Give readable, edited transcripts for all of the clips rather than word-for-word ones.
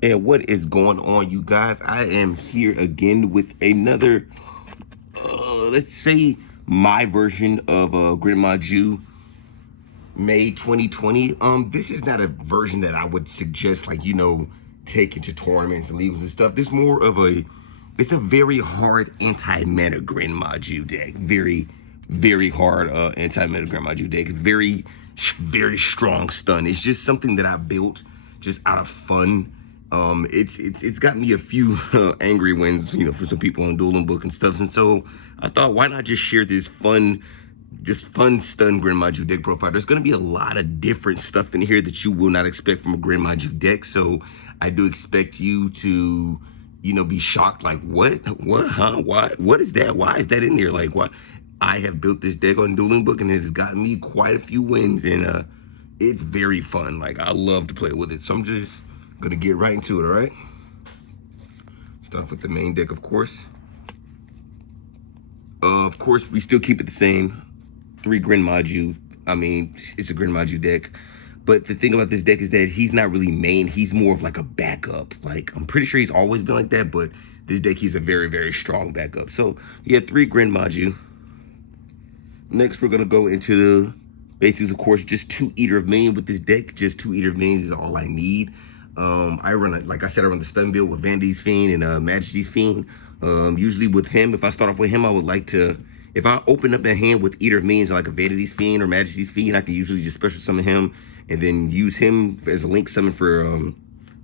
And what is going on, you guys? I am here again with another, let's say, my version of Gren Maju May 2020. This is not a version that I would suggest, like, take into tournaments and legals and stuff. This is more of it's a very hard anti-meta Gren Maju deck. Very, very hard anti-meta Gren Maju deck. Very, very strong stun. It's just something that I built just out of fun. It's got me a few angry wins, for some people on Dueling Book and stuff. And so I thought, why not just share this fun stun Gren Maju deck profile. There's going to be a lot of different stuff in here that you will not expect from a Gren Maju deck. So I do expect you to, be shocked. Like, what, huh? Why, what is that? Why is that in here? Like, what? I have built this deck on Dueling Book and it has gotten me quite a few wins, and it's very fun. Like, I love to play with it. So I'm just going to get right into it, all right? Start off with the main deck, of course. Of course, we still keep it the same. 3 Gren Maju. I mean, it's a Gren Maju deck. But the thing about this deck is that he's not really main. He's more of like a backup. Like, I'm pretty sure he's always been like that, but this deck, he's a very, very strong backup. So, he had 3 Gren Maju. Next, we're going to go into the basics, of course, just 2 Eater of Minion with this deck. Just 2 Eater of Minion is all I need. I run, like I said, I run the stun build with Vanity's Fiend and Majesty's Fiend. Usually with him, if I start off with him, I would like to, if I open up a hand with Eater of Minions like a Vanity's Fiend or Majesty's Fiend, I can usually just special summon him and then use him as a link summon for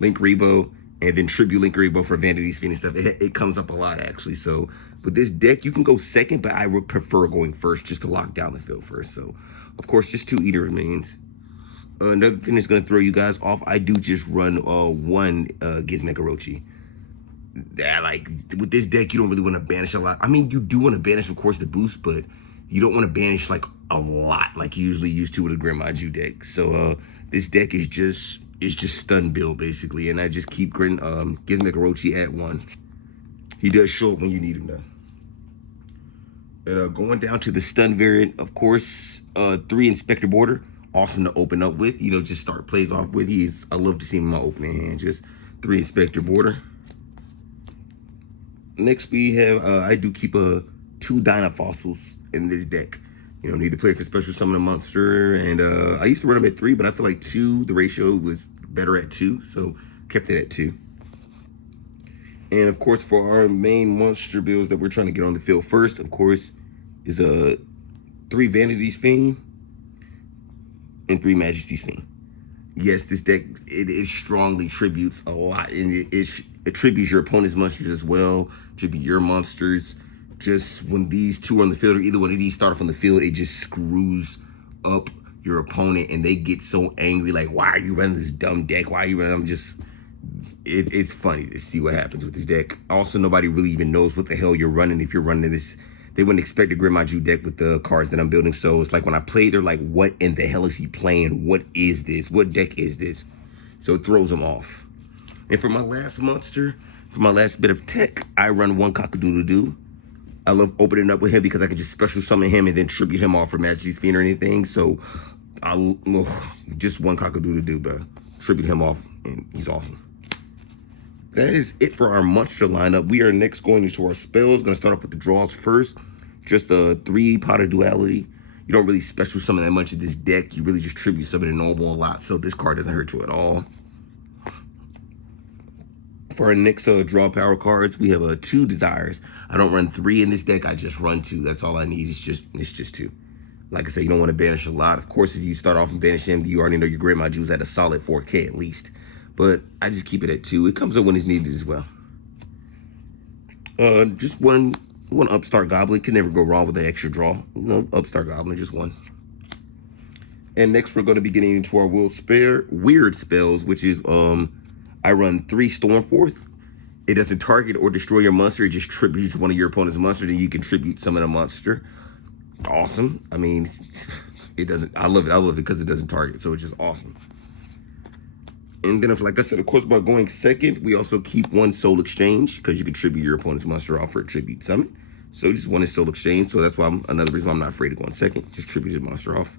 Link Rebo, and then tribute Link Rebo for Vanity's Fiend and stuff. It comes up a lot, actually. So with this deck, you can go second, but I would prefer going first just to lock down the field first. So, of course, just 2 Eater of Minions. Another thing that's going to throw you guys off, I do just run 1 Gizmek Orochi. That, like, with this deck, you don't really want to banish a lot. I mean, you do want to banish, of course, the boost, but you don't want to banish, like, a lot, like you usually used to with a Gren Maju deck. So, this deck is just stun build, basically, and I just keep Gizmek Orochi at 1. He does show up when you need him, though. And going down to the stun variant, of course, 3 Inspector Border. Awesome to open up with, just start plays off with. I love to see him in my opening hand. Just 3 Inspector Border. Next we have, I do keep 2 Dynafossils in this deck. Need to play for special summon a monster, and I used to run them at 3, but I feel like 2, the ratio was better at 2, so kept it at 2. And of course, for our main monster builds that we're trying to get on the field first, of course, is 3 Vanity's Fiend and 3 Majesty's Fiend. Yes, this deck, it strongly tributes a lot, and it attributes your opponent's monsters as well, tribute your monsters. Just when these 2 are on the field, or either one of these start off on the field, it just screws up your opponent, and they get so angry, like, why are you running this dumb deck? Why are you running? It's funny to see what happens with this deck. Also, nobody really even knows what the hell you're running if you're running this. They wouldn't expect a Gren Maju deck with the cards that I'm building. So it's like when I play, they're like, what in the hell is he playing? What is this? What deck is this? So it throws them off. And for my last monster, for my last bit of tech, I run 1 Cock-a-doodle-doo. I love opening up with him because I can just special summon him and then tribute him off for Majesty's Fiend or anything. So I'll just 1 Cock-a-doodle-doo, but tribute him off, and he's awesome. That is it for our monster lineup. We are next going into our spells. Going to start off with the draws first. Just a 3 Pot of Duality. You don't really special summon that much of this deck. You really just tribute summon a normal a lot. So this card doesn't hurt you at all. For our next draw power cards, we have 2 Desires. I don't run 3 in this deck. I just run 2. That's all I need. It's just 2. Like I said, you don't want to banish a lot. Of course, if you start off and banish him, you already know your Gren Maju's at a solid 4K at least. But I just keep it at 2. It comes up when it's needed as well. Just one Upstart Goblin. Can never go wrong with an extra draw. Upstart Goblin, just 1. And next we're going to be getting into our weird spells, which is I run 3 Stormforth. It doesn't target or destroy your monster. It just tributes one of your opponent's monster, then you can tribute summon a monster. Awesome. I mean, it doesn't. I love it because it doesn't target, so it's just awesome. And then, if, like I said, of course, by going second, we also keep 1 Soul Exchange because you can tribute your opponent's monster off for a tribute summon. So just 1 is Soul Exchange. So that's why another reason why I'm not afraid of going second. Just tribute the monster off.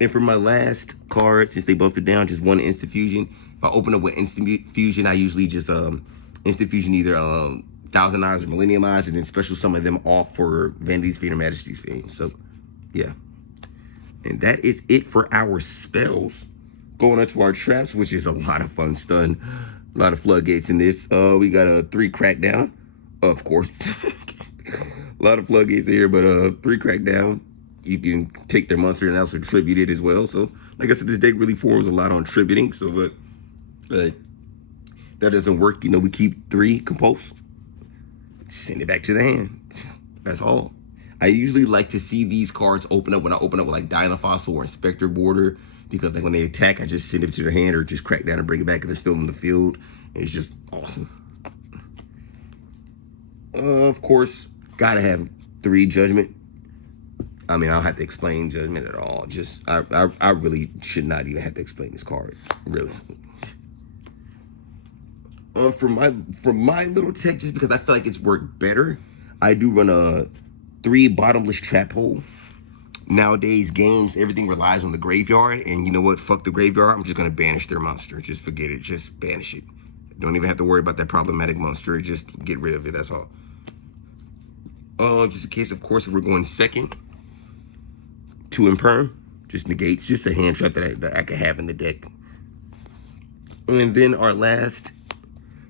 And for my last card, since they bumped it down, just one instant fusion. If I open up with instant fusion, I usually just instant fusion either Thousand Eyes or Millennium Eyes, and then special some of them off for Vanity's Fiend or Majesty's Fiend. So yeah. And that is it for our spells. Going on to our traps, which is a lot of fun stun. A lot of floodgates in this. We got a 3 crackdown, of course. A lot of floodgates here, but 3 crackdown. You can take their monster and also tribute it as well. So, like I said, this deck really forms a lot on tributing. So, but that doesn't work. You know, we keep 3 compulse. Send it back to the hand. That's all. I usually like to see these cards open up when I open up with like Dynafossil or Inspector Border, because like when they attack, I just send it to their hand or just crack down and bring it back if they're still in the field. And it's just awesome. Of course, gotta have 3 Judgment. I mean, I don't have to explain Judgment at all. Just I really should not even have to explain this card, really. For my little tech, just because I feel like it's worked better, I do run a 3 bottomless trap hole. Nowadays, games, everything relies on the graveyard, and you know what? Fuck the graveyard. I'm just gonna banish their monster. Just forget it. Just banish it. Don't even have to worry about that problematic monster. Just get rid of it. That's all. Just in case, of course, if we're going second, 2 Imperm, just negates, just a hand trap that I could have in the deck. And then our last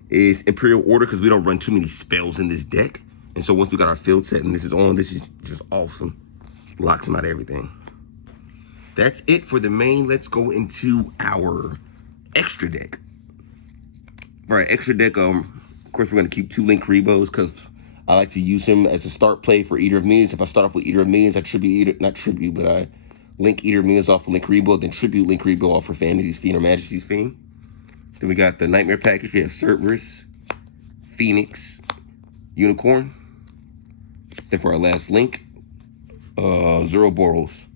is Imperial Order, because we don't run too many spells in this deck. And so once we got our field set and this is on, this is just awesome. Locks them out of everything. That's it for the main. Let's go into our extra deck. For our extra deck, of course, we're going to keep 2 Link Rebos, because I like to use him as a start play for Eater of Millions. If I start off with Eater of Millions, I I Link Eater of Millions off for Link Rebo, then tribute Link Rebo off for Vanity's Fiend or Majesty's Fiend. Then we got the Nightmare package. We have Cerberus, Phoenix, Unicorn. Then for our last link, Zoroboros.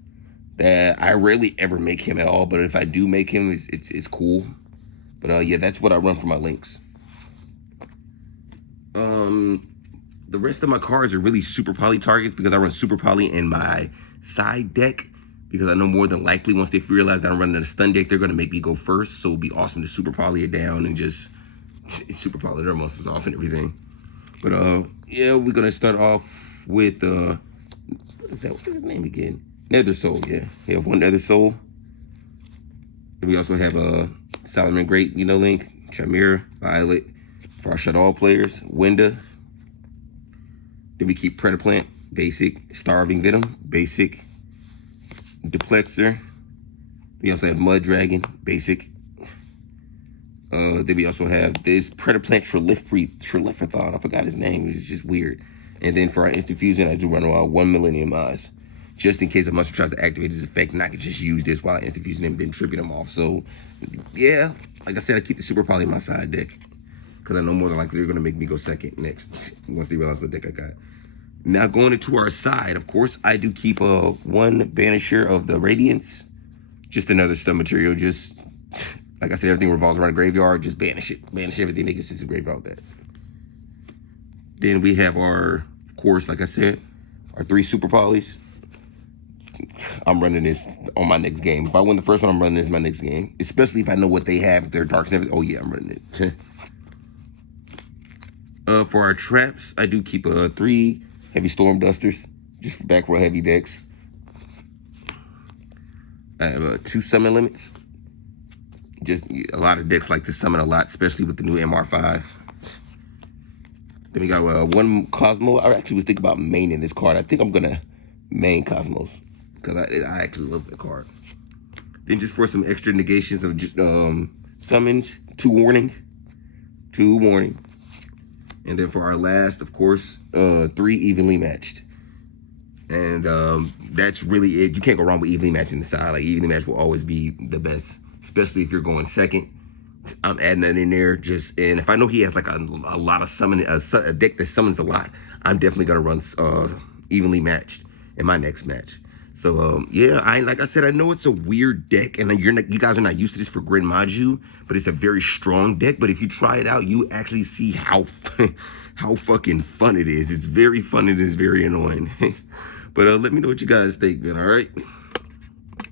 That I rarely ever make him at all, but if I do make him, it's cool. But yeah, that's what I run for my links. The rest of my cards are really super poly targets, because I run super poly in my side deck, because I know more than likely once they realize that I'm running a stun deck, they're going to make me go first. So it'd be awesome to super poly it down and just super poly their monsters off and everything. But yeah, we're going to start off with what is that? What is his name again? Nether Soul. Yeah, we have 1 Nether Soul. Then we also have Solomon Great, you know, Link, Chimera, Violet for our Shut All players, Winda. Then we keep Predaplant, basic, Starving Venom, basic, Duplexer. We also have Mud Dragon, basic. Then we also have this Predaplant Trilithrathon. I forgot his name. It was just weird. And then for our instant fusion, I do run 1 Millennium Eyes, just in case a monster tries to activate his effect, and I can just use this while I instant fusion him and then tribute him off. So yeah, like I said, I keep the super poly in my side deck, because I know more than likely they're gonna make me go second next once they realize what deck I got. Now going into our side, of course, I do keep 1 Banisher of the Radiance, just another stun material. Just like I said, everything revolves around the graveyard. Just banish it, banish everything that gets into the graveyard with that. Then we have our, of course, like I said, our 3 super polys. I'm running this on my next game. If I win the first one, I'm running this my next game. Especially if I know what they have, their darks and everything. Oh yeah, I'm running it. For our traps, I do keep 3 Heavy Storm Dusters, just for back row heavy decks. I have 2 summon limits. Just a lot of decks like to summon a lot, especially with the new MR5. Then we got 1 Cosmo. I actually was thinking about maining this card. I think I'm gonna main Cosmos, because I actually love that card. Then just for some extra negations of just summons, 2 warning. And then for our last, of course, 3 evenly matched. And that's really it. You can't go wrong with evenly matching the side. Like, evenly match will always be the best, especially if you're going second. I'm adding that in there. And if I know he has like a lot of summoning, a deck that summons a lot, I'm definitely gonna run evenly matched in my next match. So yeah, like I said, I know it's a weird deck, and you guys are not used to this for Gren Maju, but it's a very strong deck. But if you try it out, you actually see how fucking fun it is. It's very fun and it's very annoying. But let me know what you guys think then. All right.